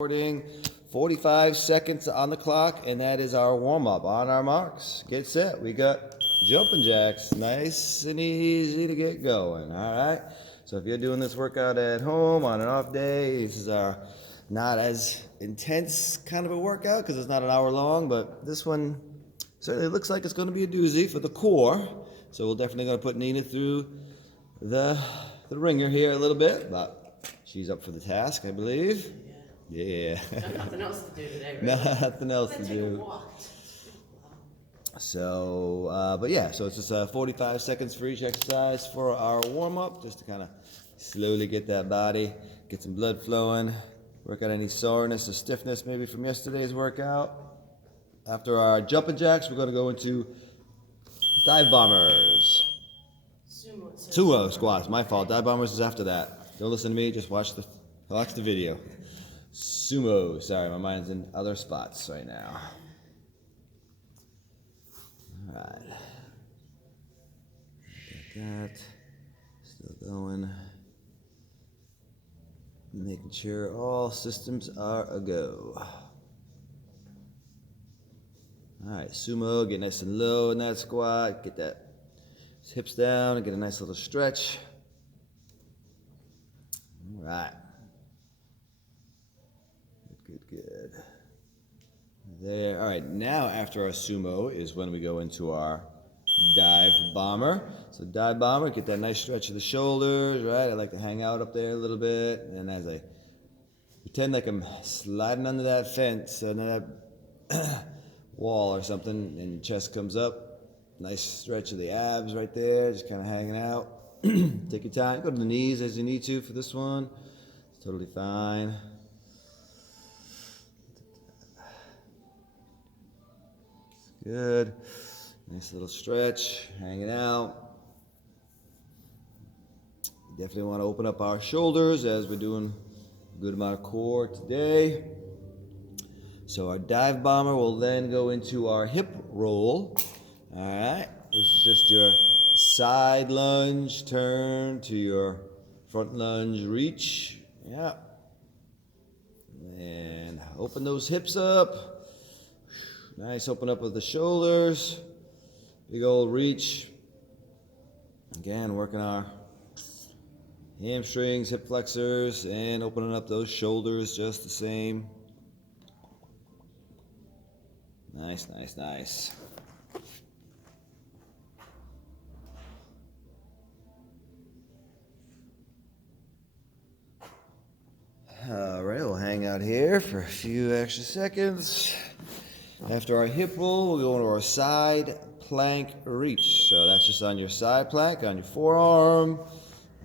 Recording 45 seconds on the clock, and that is our warm-up. On our marks, get set. We got jumping jacks, nice and easy to get going. All right, so if you're doing this workout at home on an off day, this is our not as intense kind of a workout because it's not an hour long, but this one certainly looks like it's going to be a doozy for the core. So we're definitely going to put Nina through the ringer here a little bit, but she's up for the task, I believe. Yeah. Got nothing else to do today, really. Nothing else to Take a do. walk. So, but yeah, so it's just 45 seconds for each exercise for our warm-up, just to kind of slowly get that body, get some blood flowing, work out any soreness or stiffness maybe from yesterday's workout. After our jumping jacks, we're going to go into dive bombers. Sumo squats, my fault. Dive bombers is after that. Don't listen to me, just watch the video. Sumo, sorry, my mind's in other spots right now. All right. Got that. Still going. Making sure all systems are a go. All right, sumo, get nice and low in that squat. Get that hips down and get a nice little stretch. All right. Good. There. All right, now after our sumo is when we go into our dive bomber. So dive bomber, get that nice stretch of the shoulders, right? I like to hang out up there a little bit. And as I pretend like I'm sliding under that fence, under that wall or something, and your chest comes up. Nice stretch of the abs right there, just kind of hanging out. Take your time. Go to the knees as you need to for this one. It's totally fine. Good. Nice little stretch, hanging out. Definitely want to open up our shoulders as we're doing a good amount of core today. So our dive bomber will then go into our hip roll. All right. This is just your side lunge, turn to your front lunge, reach. Yeah. And open those hips up. Nice, open up with the shoulders. Big old reach. Again, working our hamstrings, hip flexors, and opening up those shoulders just the same. Nice. All right, we'll hang out here for a few extra seconds. After our hip roll, we'll go into our side plank reach. So that's just on your side plank, on your forearm.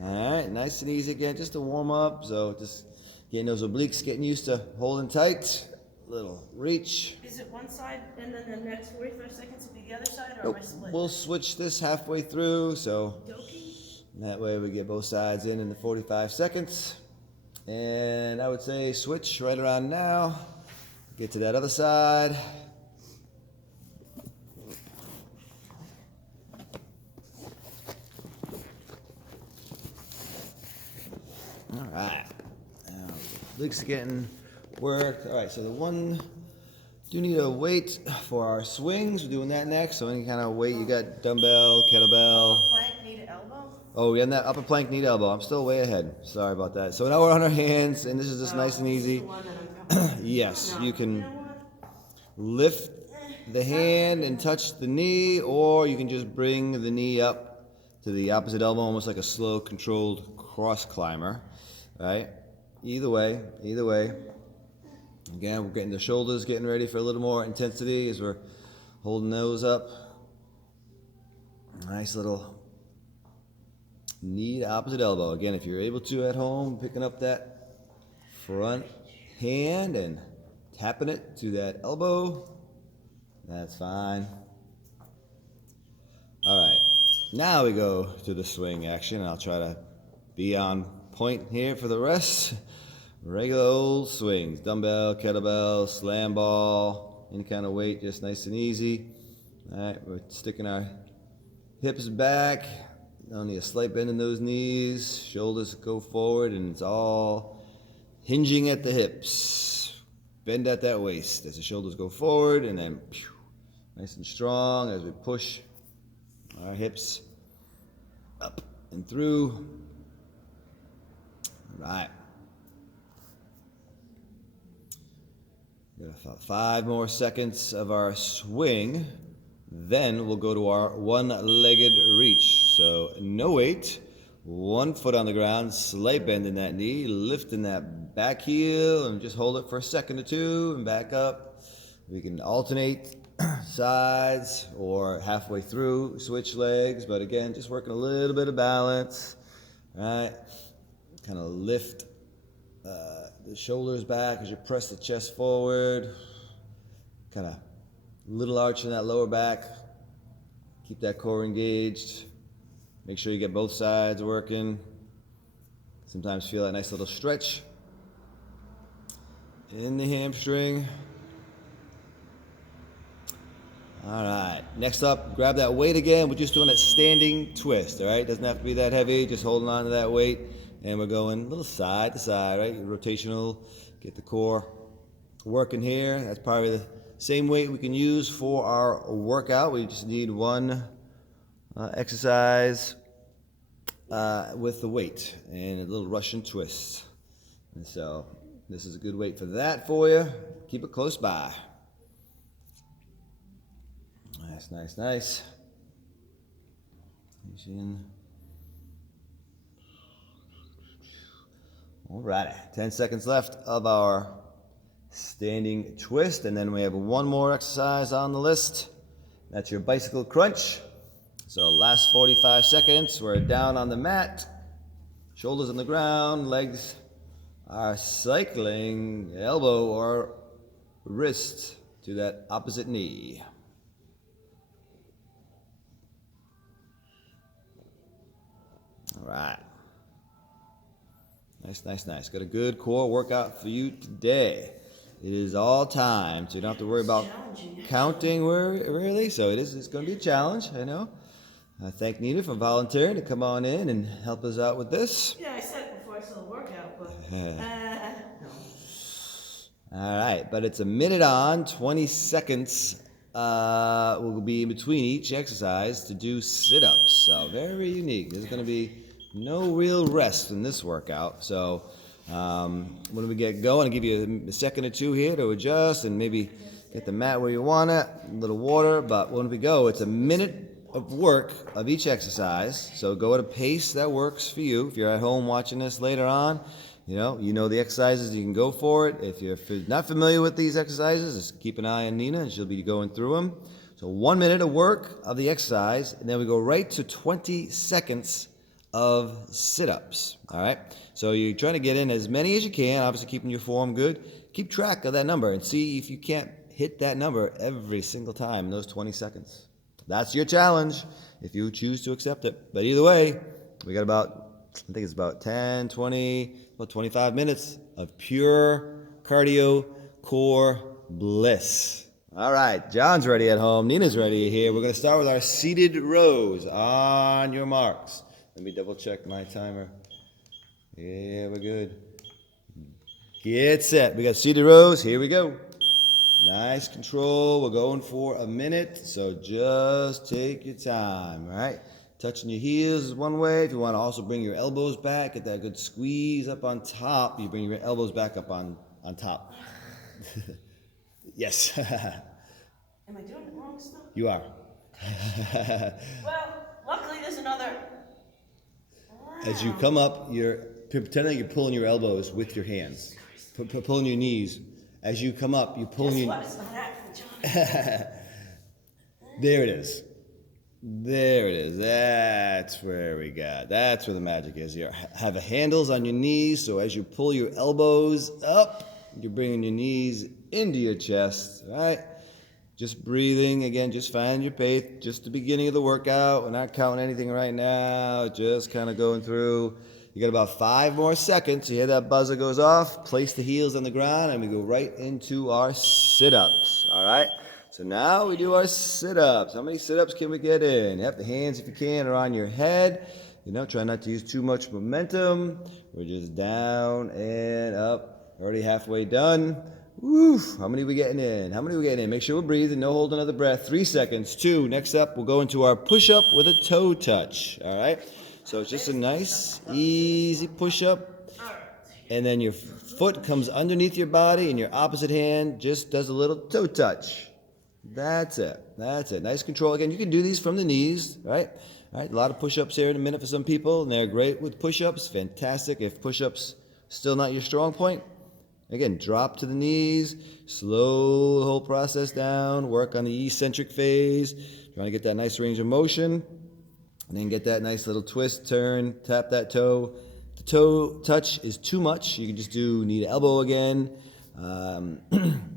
All right, nice and easy again, just to warm up. So just getting those obliques, getting used to holding tight. Little reach. Is it one side and then the next 45 seconds will be the other side, or Nope. am I split? We'll switch this halfway through, so Dokey? that way we get both sides in the 45 seconds. And I would say switch right around now. Get to that other side. All right. Now the legs are getting worked. All right, so the one do need a weight for our swings. We're doing that next. So any kind of weight you got, dumbbell, kettlebell. Plank, knee to elbow? Oh, we're in that upper plank, knee to elbow. I'm still way ahead. Sorry about that. So now we're on our hands, and this is just nice and This is easy. the one that I'm coming Yes, No. you can You know what? lift the hand and touch the knee, or you can just bring the knee up to the opposite elbow, almost like a slow, controlled cross climber, right? Either way. Again, we're getting the shoulders getting ready for a little more intensity as we're holding those up. Nice little knee to opposite elbow. Again, if you're able to at home, picking up that front hand and tapping it to that elbow, that's fine. All right, now we go to the swing action. I'll try to be on point here for the rest. Regular old swings, dumbbell, kettlebell, slam ball, any kind of weight, just nice and easy. All right, we're sticking our hips back, only a slight bend in those knees, shoulders go forward, and it's all hinging at the hips. bend at that waist as the shoulders go forward, and then nice and strong as we push our hips up and through. All right. Got about 5 more seconds of our swing. Then we'll go to our one-legged reach. So no weight, 1 foot on the ground, slight bend in that knee, lifting that back heel, and just hold it for a second or two and back up. We can alternate sides or halfway through switch legs, but again, just working a little bit of balance. All right, kind of lift the shoulders back as you press the chest forward. Kind of little arch in that lower back. Keep that core engaged. Make sure you get both sides working. Sometimes feel that nice little stretch in the hamstring. All right, next up, grab that weight again. We're just doing a standing twist, all right? Doesn't have to be that heavy, just holding on to that weight. And we're going a little side to side, right? Rotational, get the core working here. That's probably the same weight we can use for our workout. We just need one exercise with the weight and a little Russian twist. And so this is a good weight for that for you. Keep it close by. Nice, nice, nice. All righty, 10 seconds left of our standing twist, and then we have one more exercise on the list. That's your bicycle crunch. So last 45 seconds, we're down on the mat, shoulders on the ground, legs are cycling, elbow or wrist to that opposite knee. All right. Nice, nice, nice. Got a good core workout for you today. It is all time, so you don't have to worry about counting really. So it's going to be a challenge, I know. I thank Nina for volunteering to come on in and help us out with this. Yeah, I said it before I saw the workout, but no. All right, but it's a minute on, 20 seconds will be in between each exercise to do sit-ups. So very unique. There's going to be no real rest in this workout. So when we get going, I'll give you a second or two here to adjust and maybe get the mat where you want it, a little water. But when we go, it's a minute of work of each exercise. So go at a pace that works for you. If you're at home watching this later on, you know the exercises, you can go for it. If you're not familiar with these exercises, just keep an eye on Nina and she'll be going through them. So 1 minute of work of the exercise, and then we go right to 20 seconds of sit-ups, all right? So you're trying to get in as many as you can, obviously keeping your form good. Keep track of that number and see if you can't hit that number every single time in those 20 seconds. That's your challenge if you choose to accept it. But either way, we got about, I think it's about 10, 20, about 25 minutes of pure cardio core bliss. All right, John's ready at home. Nina's ready here. We're going to start with our seated rows. On your marks. Let me double check my timer. Yeah, we're good. Get set. We got seated rows. Here we go. Nice control. We're going for a minute, so just take your time, all right? Touching your heels is one way. If you want to also bring your elbows back, get that good squeeze up on top, you bring your elbows back up on top. Yes. Am I doing it wrong still? You are. Well, luckily there's another. As you come up, you're pretending you're pulling your elbows with your hands. Pulling your knees. As you come up, you're pulling your... Guess what? It's not happening, John. There it is. There it is. That's where we got. That's where the magic is. You have the handles on your knees, so as you pull your elbows up, you're bringing your knees into your chest, right? Just breathing, again, just find your pace, just the beginning of the workout. We're not counting anything right now, just kind of going through. You got about 5 more seconds. You hear that buzzer goes off, place the heels on the ground, and we go right into our sit-ups, all right? So now we do our sit-ups. How many sit-ups can we get in? You have the hands, if you can, are on your head. Try not to use too much momentum. We're just down and up, already halfway done. Woo. How many we getting in? How many we getting in? Make sure we're breathing. No hold another breath. 3 seconds. 2. Next up, we'll go into our push-up with a toe touch. All right? So it's just a nice, easy push-up. And then your foot comes underneath your body and your opposite hand just does a little toe touch. That's it. That's it. Nice control. Again, you can do these from the knees, right? All right, a lot of push-ups here in a minute for some people, and they're great with push-ups. Fantastic. If push-ups still not your strong point, again, drop to the knees, slow the whole process down, work on the eccentric phase, trying to get that nice range of motion, and then get that nice little twist, turn, tap that toe. The toe touch is too much. You can just do knee to elbow again.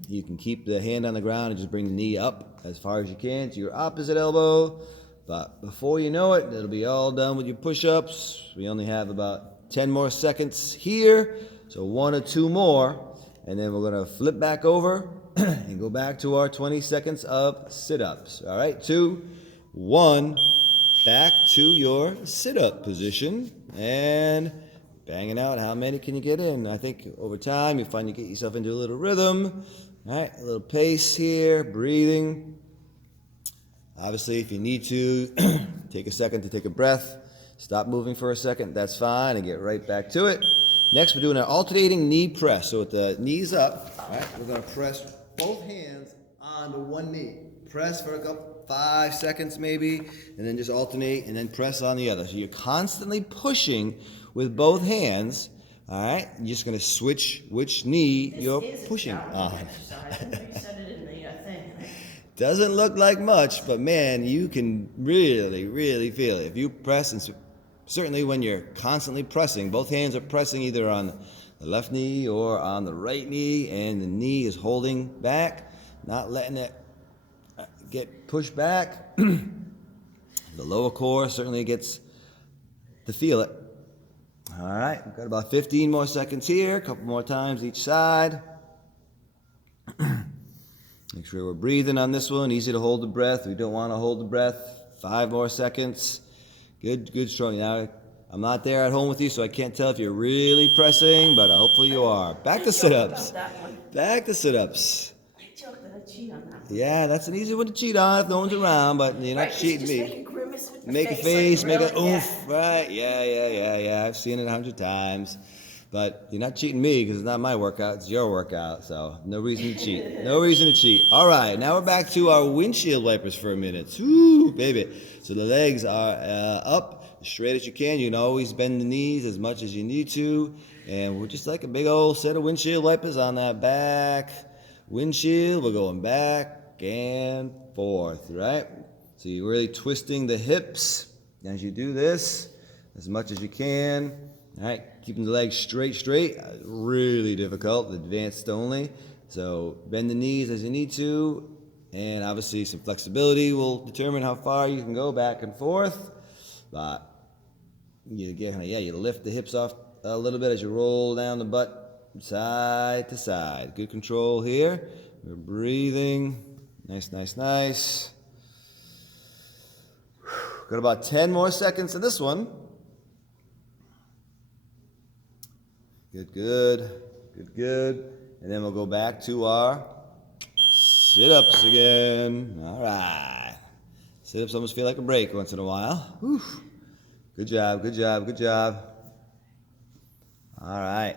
You can keep the hand on the ground and just bring the knee up as far as you can to your opposite elbow. But before you know it, it'll be all done with your push-ups. We only have about 10 more seconds here, so 1 or 2 more, and then we're going to flip back over and go back to our 20 seconds of sit-ups. All right, 2, 1, back to your sit-up position, and banging out. How many can you get in? I think over time you find you get yourself into a little rhythm. All right, a little pace here, breathing. Obviously, if you need to, take a second to take a breath. Stop moving for a second. That's fine, and get right back to it. Next, we're doing an alternating knee press. So with the knees up, all right, we're going to press both hands onto one knee. Press for a couple, 5 seconds maybe, and then just alternate, and then press on the other. So you're constantly pushing with both hands. All right, you're just going to switch which knee you're pushing on. You said it in the thing. Doesn't look like much, but man, you can really, really feel it. If you press, and certainly when you're constantly pressing, both hands are pressing either on the left knee or on the right knee, and the knee is holding back, not letting it get pushed back. The lower core certainly gets to feel it. All right, we've got about 15 more seconds here, a couple more times each side. Make sure we're breathing on this one. Easy to hold the breath. We don't want to hold the breath. 5 more seconds. Good, good, strong. Now, I'm not there at home with you, so I can't tell if you're really pressing, but hopefully you are. Back to sit-ups. Back to sit-ups. I joked that I cheat on that one. Yeah, that's an easy one to cheat on if no one's around, but you're not cheating me. Make a grimace with the Make a face, face, like, make a really? oomph, right? Yeah. I've seen it 100 times. But you're not cheating me because it's not my workout, it's your workout. So no reason to cheat. No reason to cheat. All right, now we're back to our windshield wipers for a minute. Woo, baby. So the legs are up as straight as you can. You can always bend the knees as much as you need to. And we're just like a big old set of windshield wipers on that back windshield. We're going back and forth, right? So you're really twisting the hips as you do this as much as you can. All right, keeping the legs straight. Really difficult, advanced only. So bend the knees as you need to, and obviously some flexibility will determine how far you can go back and forth. But you lift the hips off a little bit as you roll down the butt side to side. Good control here. We're breathing. Nice. Got about 10 more seconds of this one. Good. And then we'll go back to our sit-ups again. All right. Sit-ups almost feel like a break once in a while. Whew. Good job. All right.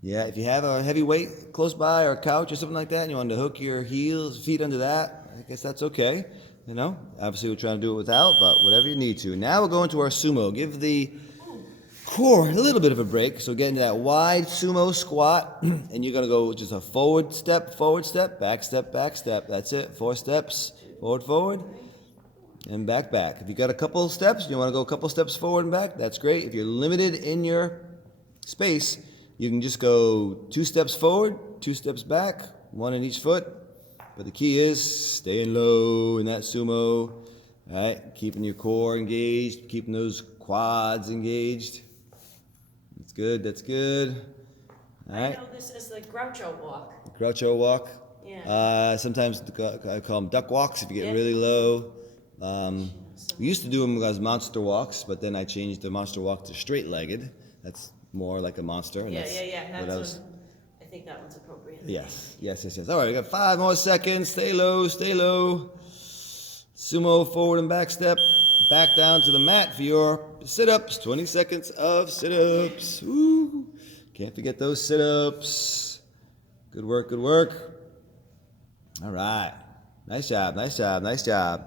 Yeah, if you have a heavy weight close by or a couch or something like that, and you want to hook your feet under that, I guess that's okay. You know, obviously we're trying to do it without, but whatever you need to. Now we'll go into our sumo. Give the core a little bit of a break. So get into that wide sumo squat, and you're gonna go just a forward step, back step. That's it. 4 steps, forward, and back. If you got a couple steps, you want to go a couple steps forward and back. That's great. If you're limited in your space, you can just go 2 steps forward, 2 steps back, 1 in each foot. But the key is staying low in that sumo. All right, keeping your core engaged, keeping those quads engaged. That's good. All right. I know this is the Groucho walk. Groucho walk. Yeah. Sometimes I call them duck walks if you get Yeah. really low. We used to do them as monster walks, but then I changed the monster walk to straight-legged. That's more like a monster. And Yeah. that's That's what I was. I think that one's appropriate. Yes, yes, yes, yes. All right, we got 5 more seconds. Stay low, stay low. Sumo forward and back step. Back down to the mat for your sit-ups. 20 seconds of sit-ups. Woo. Can't forget those sit-ups. Good work, good work. All right. Nice job, nice job, nice job.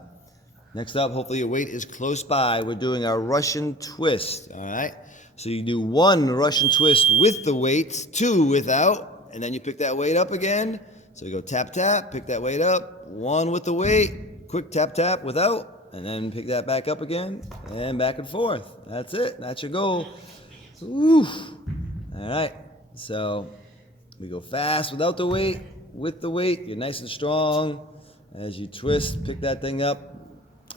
Next up, hopefully your weight is close by. We're doing our Russian twist, all right? So you do 1 Russian twist with the weight, 2 without, and then you pick that weight up again. So you go tap, tap, pick that weight up, 1 with the weight, quick tap, tap without, and then pick that back up again, and back and forth. That's it, that's your goal. Woo. All right, so we go fast without the weight, with the weight, you're nice and strong. As you twist, pick that thing up.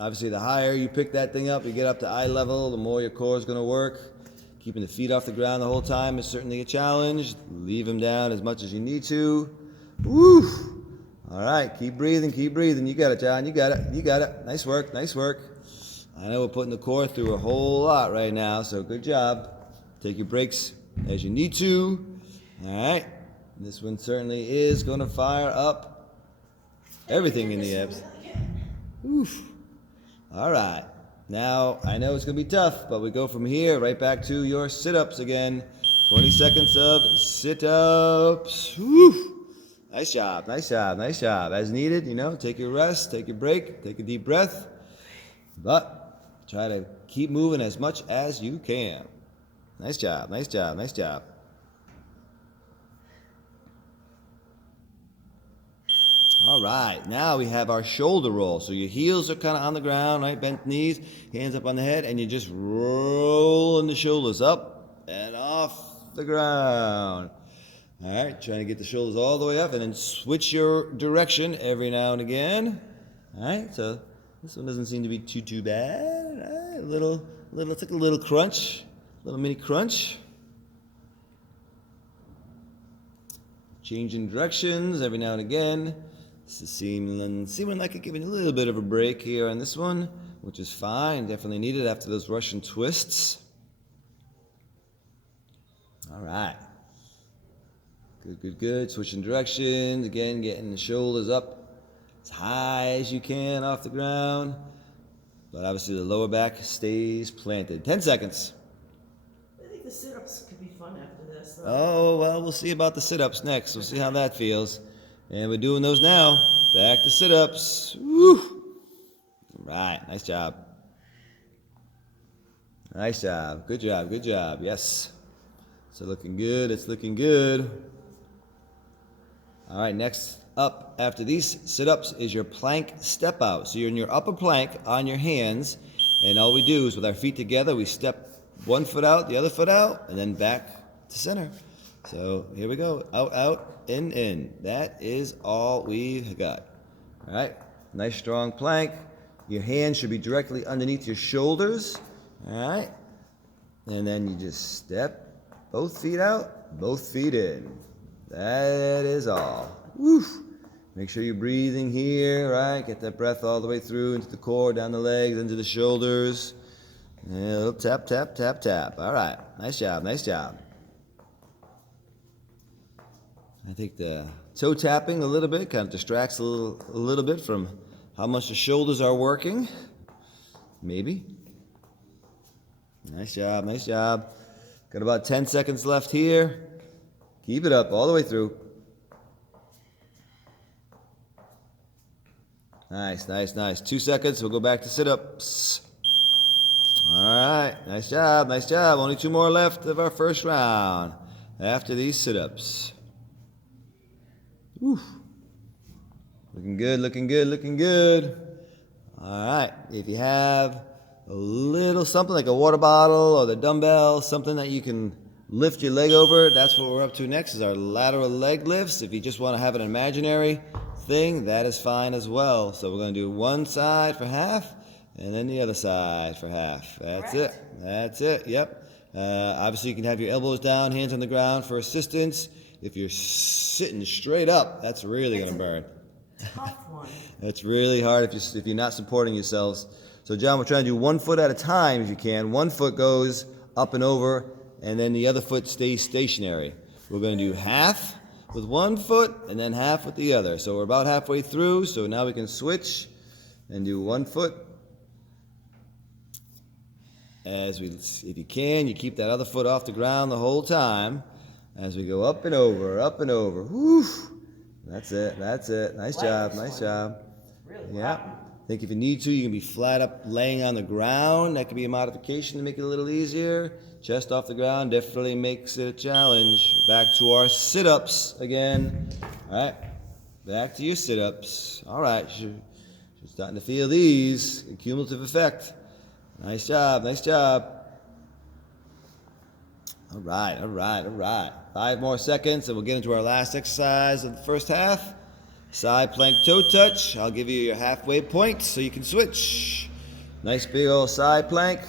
Obviously, the higher you pick that thing up, you get up to eye level, the more your core is going to work. Keeping the feet off the ground the whole time is certainly a challenge. Leave them down as much as you need to. Woo! All right, keep breathing, keep breathing. You got it, John. You got it. You got it. Nice work, nice work. I know we're putting the core through a whole lot right now, so good job. Take your breaks as you need to. All right. This one certainly is going to fire up everything in the abs. Oof. All right. Now, I know it's going to be tough, but we go from here right back to your sit-ups again. 20 seconds of sit-ups. Woo. Nice job, nice job, nice job. As needed, take your rest, take your break, take a deep breath. But try to keep moving as much as you can. Nice job, nice job, nice job. All right, now we have our shoulder roll. So your heels are kind of on the ground, right? Bent knees, hands up on the head, and you're just rolling the shoulders up and off the ground. All right, trying to get the shoulders all the way up, and then switch your direction every now and again. All right, so this one doesn't seem to be too bad. All right, it's like a little crunch, little mini crunch. Changing directions every now and again. This is seeming like it's giving a little bit of a break here on this one, which is fine. Definitely needed after those Russian twists. All right. Good, good, good. Switching directions. Again, getting the shoulders up as high as you can off the ground. But obviously the lower back stays planted. 10 seconds. I think the sit-ups could be fun after this, though. Oh, well, we'll see about the sit-ups next. We'll see how that feels. And we're doing those now. Back to sit-ups. Woo! All right, nice job. Nice job. Good job, good job. Yes. So looking good. It's looking good. All right, next up after these sit-ups is your plank step out. So you're in your upper plank on your hands, and all we do is with our feet together, we step one foot out, the other foot out, and then back to center. So here we go. Out, out, in. That is all we've got. All right. Nice strong plank. Your hands should be directly underneath your shoulders. All right. And then you just step both feet out, both feet in. That is all. Woo. Make sure you're breathing here, right? Get that breath all the way through into the core, down the legs, into the shoulders. And a little tap, tap, tap, tap. All right. Nice job, nice job. I think the toe tapping a little bit kind of distracts a little bit from how much the shoulders are working. Maybe. Nice job, nice job. Got about 10 seconds left here. Keep it up all the way through. Nice, nice, nice. 2 seconds, we'll go back to sit-ups. All right, nice job, nice job. Only 2 more left of our first round after these sit-ups. Whew. Looking good, looking good, looking good. All right, if you have a little something like a water bottle or the dumbbell, something that you can lift your leg over, that's what we're up to next is our lateral leg lifts. If you just want to have an imaginary thing, that is fine as well. So we're going to do one side for half and then the other side for half. That's it. That's it. Yep. Obviously, you can have your elbows down, hands on the ground for assistance. If you're sitting straight up, that's really going to burn. Tough one. It's really hard if you're not supporting yourselves. So, John, we're trying to do 1 foot at a time if you can. 1 foot goes up and over, and then the other foot stays stationary. We're going to do half with one foot and then half with the other. So we're about halfway through, so now we can switch and do 1 foot. If you can, you keep that other foot off the ground the whole time as we go up and over, up and over. Whew. That's it, that's it. Nice job, nice job. Really? Yeah. I think if you need to, you can be flat up laying on the ground. That could be a modification to make it a little easier. Chest off the ground definitely makes it a challenge. Back to our sit-ups again. All right, back to your sit-ups. All right, you're starting to feel these. Cumulative effect. Nice job, nice job. All right, all right, all right. 5 more seconds and we'll get into our last exercise of the first half. Side plank toe touch. I'll give you your halfway point so you can switch. Nice big old side plank.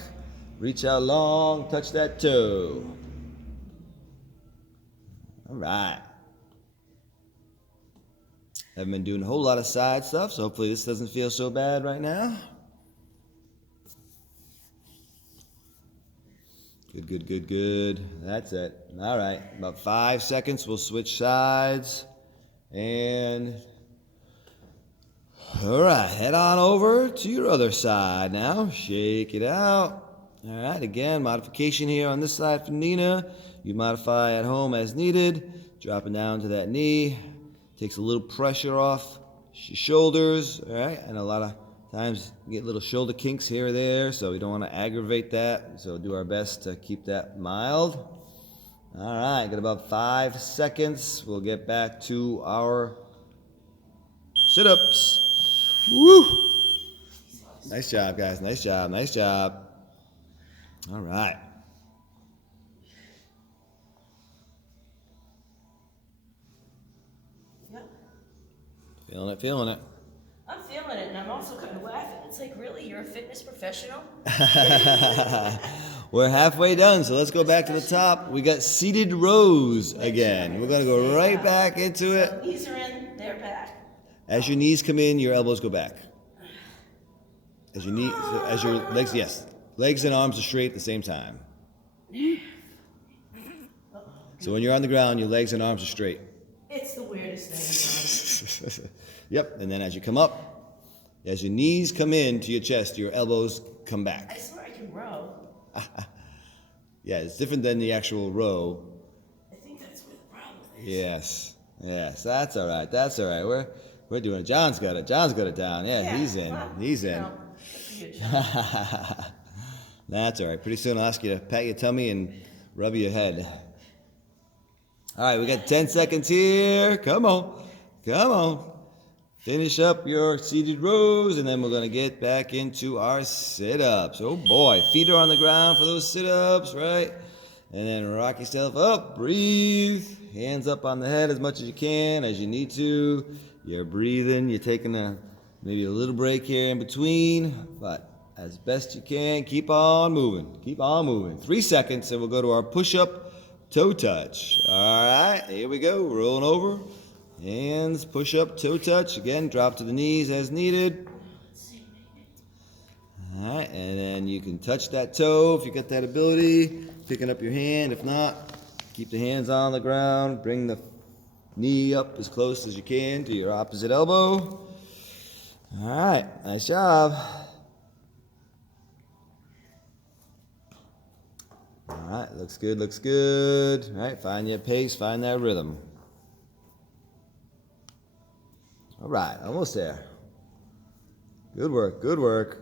Reach out long, touch that toe. All right. Haven't been doing a whole lot of side stuff, so hopefully this doesn't feel so bad right now. Good, good, good, good. That's it. All right, about 5 seconds. We'll switch sides. And all right, head on over to your other side now. Shake it out. All right, again, modification here on this side for Nina. You modify at home as needed. Dropping down to that knee. Takes a little pressure off your shoulders. All right, and a lot of times you get little shoulder kinks here or there, so we don't want to aggravate that. So do our best to keep that mild. All right, got about 5 seconds. We'll get back to our sit-ups. Woo! Nice job, guys. Nice job. Nice job. All right. Yep. Feeling it, feeling it. I'm feeling it, and I'm also kind of laughing. It's like, really, you're a fitness professional? We're halfway done, so let's go back to the top. We got seated rows again. We're going to go right back into it. So knees are in, they're back. As your knees come in, your elbows go back. As your legs, yes, legs and arms are straight at the same time. So when you're on the ground, your legs and arms are straight. It's the weirdest thing. Yep, and then as you come up, as your knees come into your chest, your elbows come I back. swear I can row. Yeah, it's different than the actual row. I think that's where the problem is. Yes, yes, that's all right. That's all right. We're doing it. John's got it. John's got it down. Yeah, he's in. Well, He's you in. know, good for you, John. That's all right. Pretty soon I'll ask you to pat your tummy and rub your head. All right, we got 10 seconds here. Come on. Come on. Finish up your seated rows, and then we're going to get back into our sit-ups. Oh, boy. Feet are on the ground for those sit-ups, right? And then rock yourself up. Breathe. Hands up on the head as much as you can, as you need to. You're breathing. You're taking maybe a little break here in between, but as best you can, keep on moving. Keep on moving. 3 seconds, and we'll go to our push-up toe touch. All right, here we go. Rolling over. Hands, push up, toe touch. Again, drop to the knees as needed. All right, and then you can touch that toe if you got that ability. Picking up your hand. If not, keep the hands on the ground. Bring the knee up as close as you can to your opposite elbow. All right, nice job. All right, looks good, looks good. All right, find your pace, find that rhythm. All right, almost there. Good work, good work.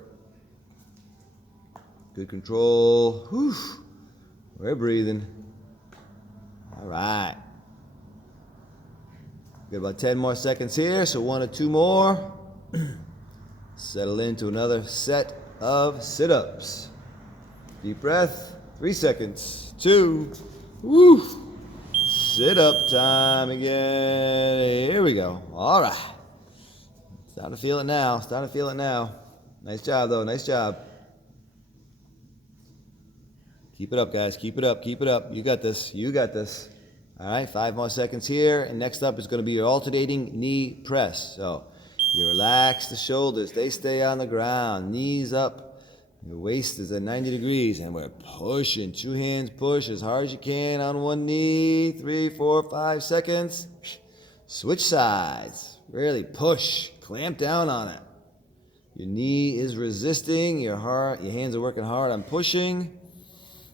Good control. Whew. We're breathing. All right. Got about 10 more seconds here, so 1 or 2 more. Settle into another set of sit-ups. Deep breath. 3 seconds. 2. Woo. Sit-up time again. Here we go. All right. Starting to feel it now. Starting to feel it now. Nice job, though. Nice job. Keep it up, guys. Keep it up. Keep it up. You got this. You got this. All right. 5 more seconds here. And next up is going to be your alternating knee press. So you relax the shoulders. They stay on the ground. Knees up. Your waist is at 90 degrees, and we're pushing. 2 hands push as hard as you can on one knee. 3, 4, 5 seconds. Switch sides. Really push. Clamp down on it. Your knee is resisting. Your hands are working hard on pushing.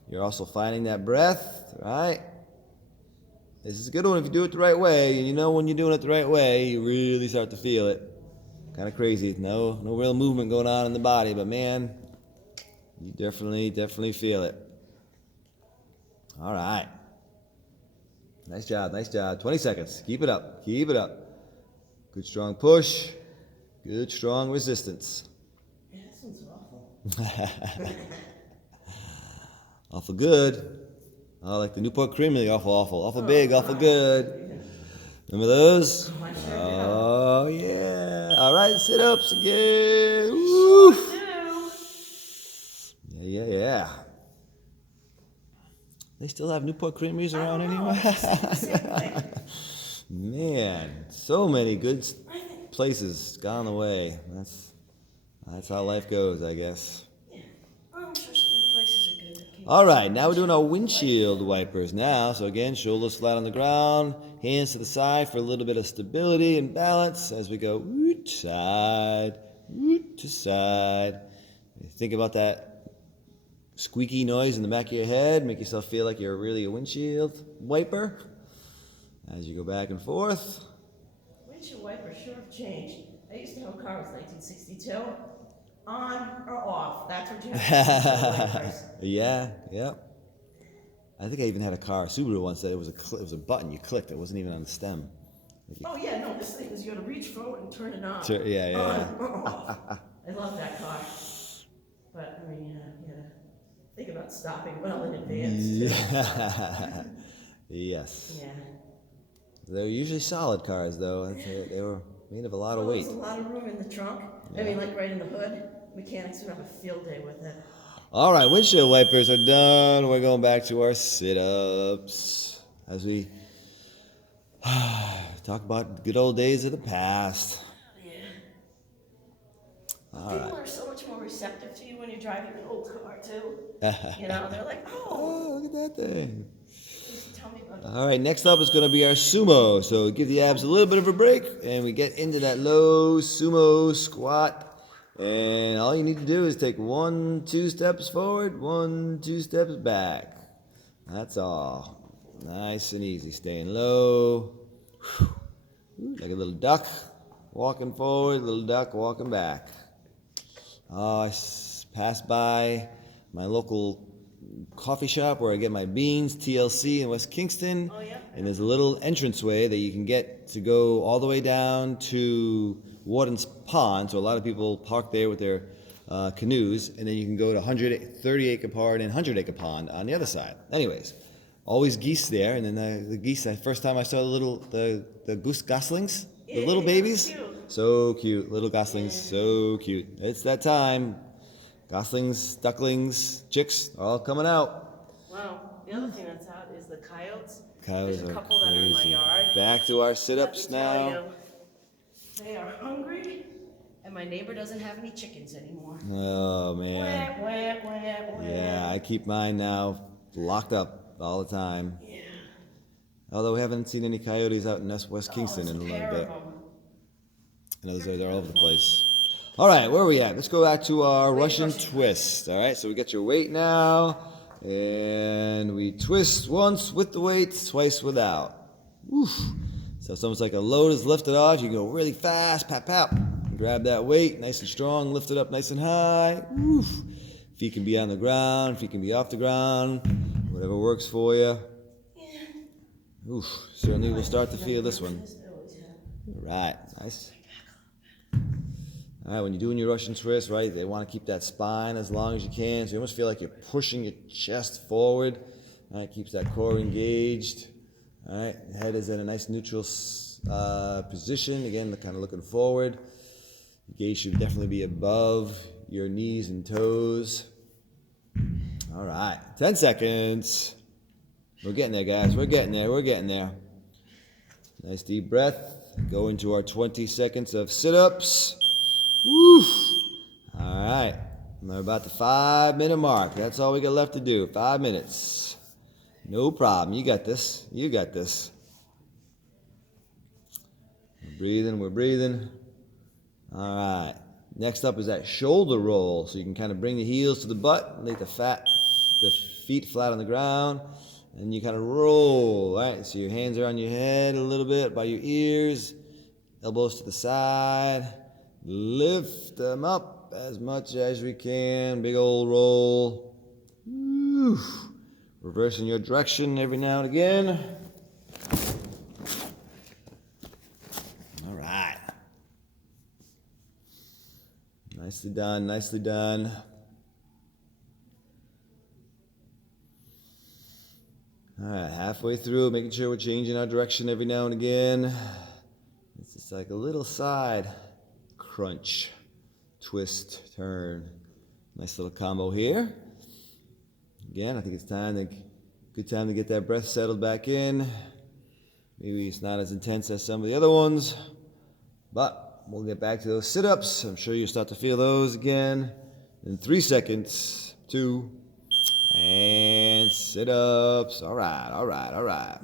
You're also finding that breath, right? This is a good one if you do it the right way. And you know when you're doing it the right way, you really start to feel it. Kind of crazy. No real movement going on in the body, but man, you definitely feel it. All right. Nice job, nice job. 20 seconds. Keep it up, keep it up. Good strong push. Good strong resistance. Yeah, that sounds awful. Awful good. Oh, like the Newport Creamery. Awful big, awful good. Remember those? Oh, yeah. All right, sit-ups again. Woo. Yeah. They still have Newport Creameries around anywhere? Man, so many good places gone away. That's how life goes, I guess. Yeah. I'm sure some new places are good. All right, now we're doing our windshield wipers now. So again, shoulders flat on the ground, hands to the side for a little bit of stability and balance as we go side to side. Think about that squeaky noise in the back of your head. Make yourself feel like you're really a windshield wiper as you go back and forth. Windshield wipers sure have changed. I used to have a car with 1962. On or off. That's what you have to do. Yeah. I think I even had a car, a Subaru once, that it was a button you clicked. It wasn't even on the stem. Oh yeah, no, this thing is you got to reach forward and turn it on. Yeah. On or off. I love that car. But I mean, you gotta think about stopping well in advance. Yeah. Yes. Yeah. They're usually solid cars, though. They were made of a lot of weight. There's a lot of room in the trunk. I mean, like right in the hood. Mechanics would have a field day with it. All right, windshield wipers are done. We're going back to our sit-ups as we talk about good old days of the past. Yeah. All People right. are so much more receptive to you when you're driving an old car too. You know, they're like, oh, Oh, look at that thing. tell me about it. All right, next up is going to be our sumo. So give the abs a little bit of a break, and we get into that low sumo squat. And all you need to do is take 1, 2 steps forward, 1, 2 steps back. That's all. Nice and easy. Staying low. Like a little duck walking forward, little duck walking back. I passed by my local coffee shop where I get my beans, TLC in West Kingston. Oh, yeah? And there's a little entranceway that you can get to go all the way down to Warden's Pond. So a lot of people park there with their canoes, and then you can go to 30-acre pond and 100-acre pond on the other side. Anyways, always geese there, and then the geese. The first time I saw the goose goslings, the little babies, cute. so cute, little goslings, so cute. It's that time. Goslings, ducklings, chicks are all coming out. Wow. The other thing that's out is the coyotes. Coyotes There's a are couple that are in my crazy. yard. Back to our Let me sit-ups tell now. you, they are hungry, and my neighbor doesn't have any chickens anymore. Oh man. Wah. Yeah, I keep mine now locked up all the time. Yeah. Although we haven't seen any coyotes out in West Kingston Oh, in a there's little pair bit. of 'em. I know they're all over the place. All right, where are we at? Let's go back to our Russian twist. All right, so we got your weight now, and we twist once with the weight, twice without. Woof. So it's almost like a load is lifted off. You go really fast, pap, pap. Grab that weight, nice and strong, lift it up nice and high. Woof. Feet can be on the ground, feet can be off the ground, whatever works for you. Oof, certainly we'll start to feel this one. All right, nice. All right, when you're doing your Russian twist, right, they want to keep that spine as long as you can. So you almost feel like you're pushing your chest forward. All right, keeps that core engaged. All right, head is in a nice neutral position. Again, kind of looking forward. Your gaze should definitely be above your knees and toes. All right, 10 seconds. We're getting there, guys. We're getting there. Nice deep breath. Go into our 20 seconds of sit-ups. Woo! All right. We're about the 5-minute mark. That's all we got left to do. 5 minutes. No problem. You got this. You got this. We're breathing. We're breathing. All right. Next up is that shoulder roll. So you can kind of bring the heels to the butt, lay the feet flat on the ground, and you kind of roll. All right. So your hands are on your head a little bit, by your ears, elbows to the side. Lift them up as much as we can. Big old roll. Woo. Reversing your direction every now and again. All right. Nicely done, nicely done. All right, halfway through, making sure we're changing our direction every now and again. It's just like a little side crunch, twist, turn. Nice little combo here. Again, I think it's good time to get that breath settled back in. Maybe it's not as intense as some of the other ones, but we'll get back to those sit-ups. I'm sure you'll start to feel those again. In 3 seconds, 2, and sit-ups. All right, all right, all right.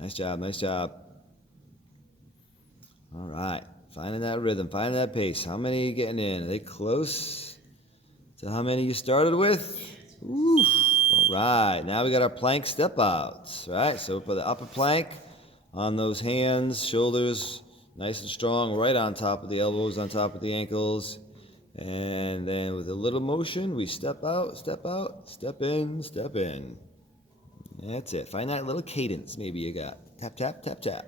Nice job, nice job. All right, finding that rhythm, finding that pace. How many are you getting in? Are they close to how many you started with? Ooh. All right, now we got our plank step outs, right? So for the upper plank, on those hands, shoulders, nice and strong, right on top of the elbows, on top of the ankles. And then with a little motion, we step out, step in, step in. That's it. Find that little cadence maybe you got. Tap, tap, tap, tap.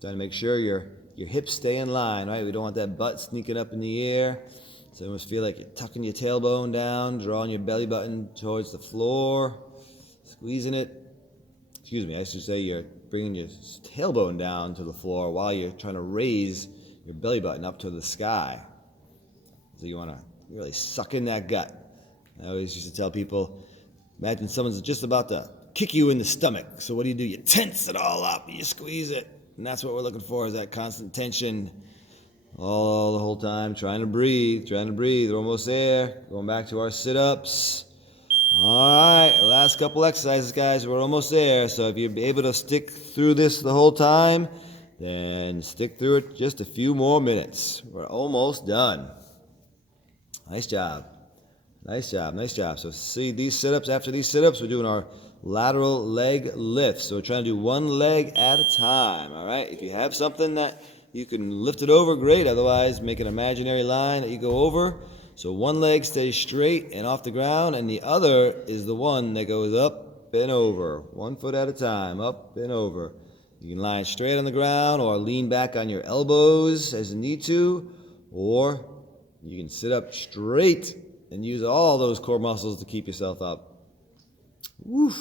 Trying to make sure your hips stay in line, right? We don't want that butt sneaking up in the air. So you almost feel like you're tucking your tailbone down, drawing your belly button towards the floor, squeezing it. Excuse me, I should say you're bringing your tailbone down to the floor while you're trying to raise your belly button up to the sky. So you want to really suck in that gut. I always used to tell people, imagine someone's just about to kick you in the stomach. So what do? You tense it all up, you squeeze it. And that's what we're looking for, is that constant tension all the whole time, trying to breathe. We're almost there. Going back to our sit-ups. All right, last couple exercises, guys. We're almost there. So if you're able to stick through this the whole time, then stick through it just a few more minutes. We're almost done. Nice job. Nice job, nice job. So see these sit-ups, after these sit-ups, we're doing our lateral leg lifts. So we're trying to do one leg at a time, all right? If you have something that you can lift it over, great. Otherwise, make an imaginary line that you go over. So one leg stays straight and off the ground, and the other is the one that goes up and over. 1 foot at a time, up and over. You can lie straight on the ground or lean back on your elbows as you need to, or you can sit up straight and use all those core muscles to keep yourself up. Woof.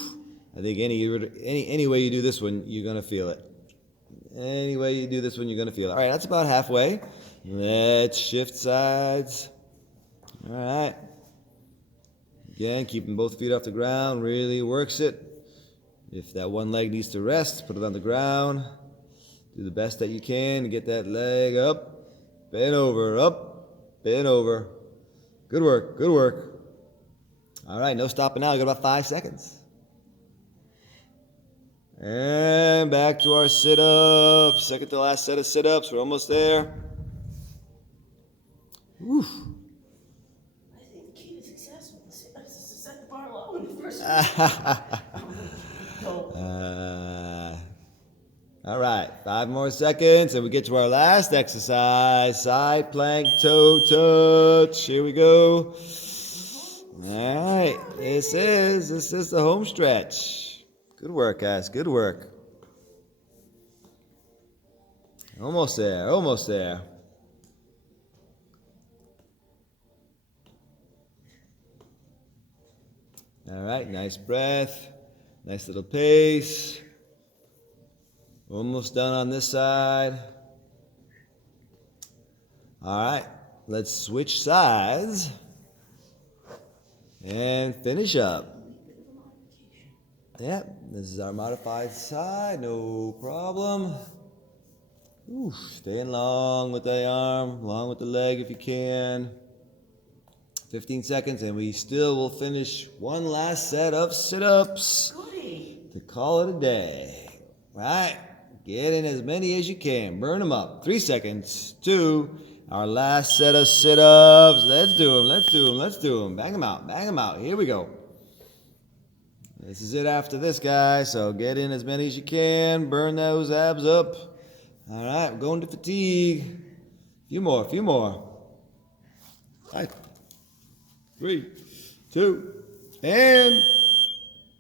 I think any way you do this one, you're going to feel it. Any way you do this one, you're going to feel it. All right, that's about halfway. Let's shift sides. All right. Again, keeping both feet off the ground really works it. If that one leg needs to rest, put it on the ground. Do the best that you can to get that leg up, bend over, up, bend over. Good work, good work. All right, no stopping now. We got about 5 seconds. And back to our sit-ups. Second to last set of sit-ups. We're almost there. Woof. I think the key to success with the sit-ups is to set the bar low in the first All right, 5 more seconds, and we get to our last exercise. Side plank toe touch. Here we go. All right, this is the home stretch. Good work, guys. Good work. Almost there. Almost there. All right, nice breath. Nice little pace. Almost done on this side. All right, let's switch sides and finish up. Yep, this is our modified side, no problem. Ooh, staying long with the arm, long with the leg if you can. 15 seconds, and we still will finish one last set of sit-ups Goody. to call it a day. Right? Get in as many as you can. Burn them up. 3 seconds. 2. Our last set of sit-ups. Let's do them. Let's do them. Let's do them. Bang them out. Bang them out. Here we go. This is it after this, guys. So get in as many as you can. Burn those abs up. All right. We're going to fatigue. A few more. A few more. 5, 3, 2, and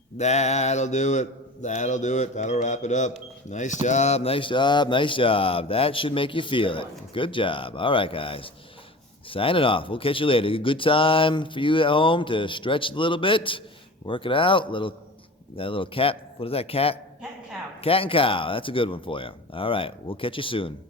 that'll do it. That'll do it. That'll wrap it up. Nice job, nice job, nice job. That should make you feel it. Good job. All right, guys. Signing off. We'll catch you later. A good time for you at home to stretch a little bit, work it out. That little cat. What is that? Cat? Cat and cow. Cat and cow. That's a good one for you. All right. We'll catch you soon.